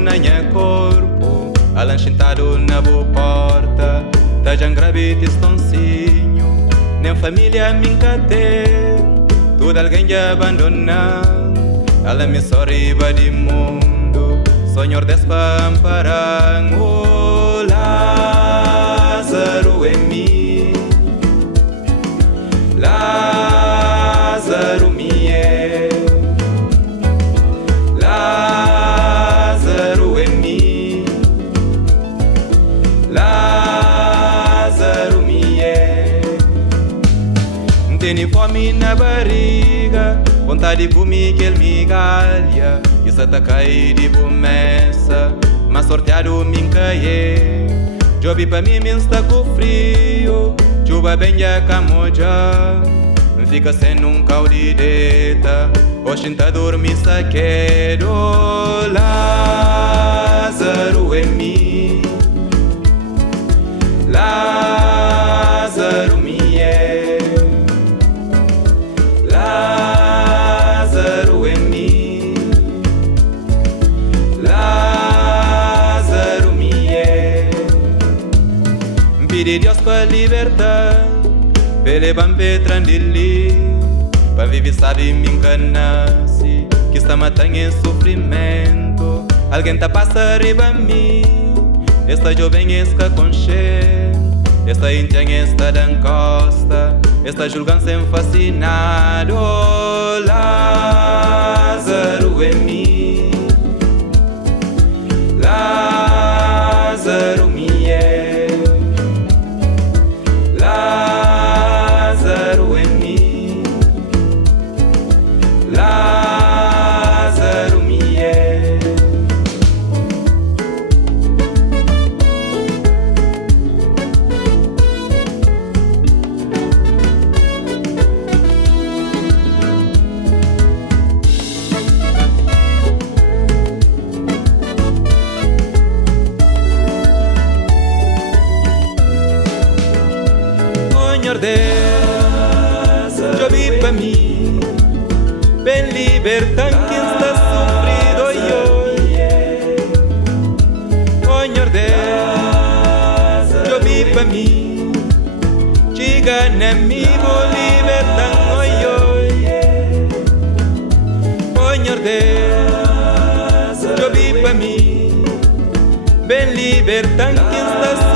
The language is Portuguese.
na minha corpo, alanchintado na boa porta, tá já gravite estoncinho, nem família me encate, tudo alguém de abandonar, ela me sorriba de mundo, Senhor despa amparar, oh Lázaro em mim, Lázaro me é, Lázaro em mim, Lázaro me é. Tenho fome na barriga, vontade de comer que ele migalha, isso tá cair de promessa, mas sorteado me cair. Jobi pra mim me está com frio, chuva bem já camoja, fica sem um caldo de deta, hoje tá dormir saqueiro, Lázaro em mim, Lázaro me é, Lázaro em mim, Lázaro me é. Pedi Deus para libertar, para levar tranquili, para viver sabe me enganar-se, que está matando em sofrimento. Alguém tá passa arriba a mim, esta jovem está com cheiro, esta índia está da costa, esta julgando sem fascinado, oh, Lázaro em mim, Lázaro me é, Lázaro em mim, Lázaro me é. Senhor Deus, eu vi para mim, bem libertando quem está sofrido, Senhor Deus, eu vi para mim, chega na mim, vou libertando, Senhor Deus, eu vi para mim, bem libertando quem está sofrido.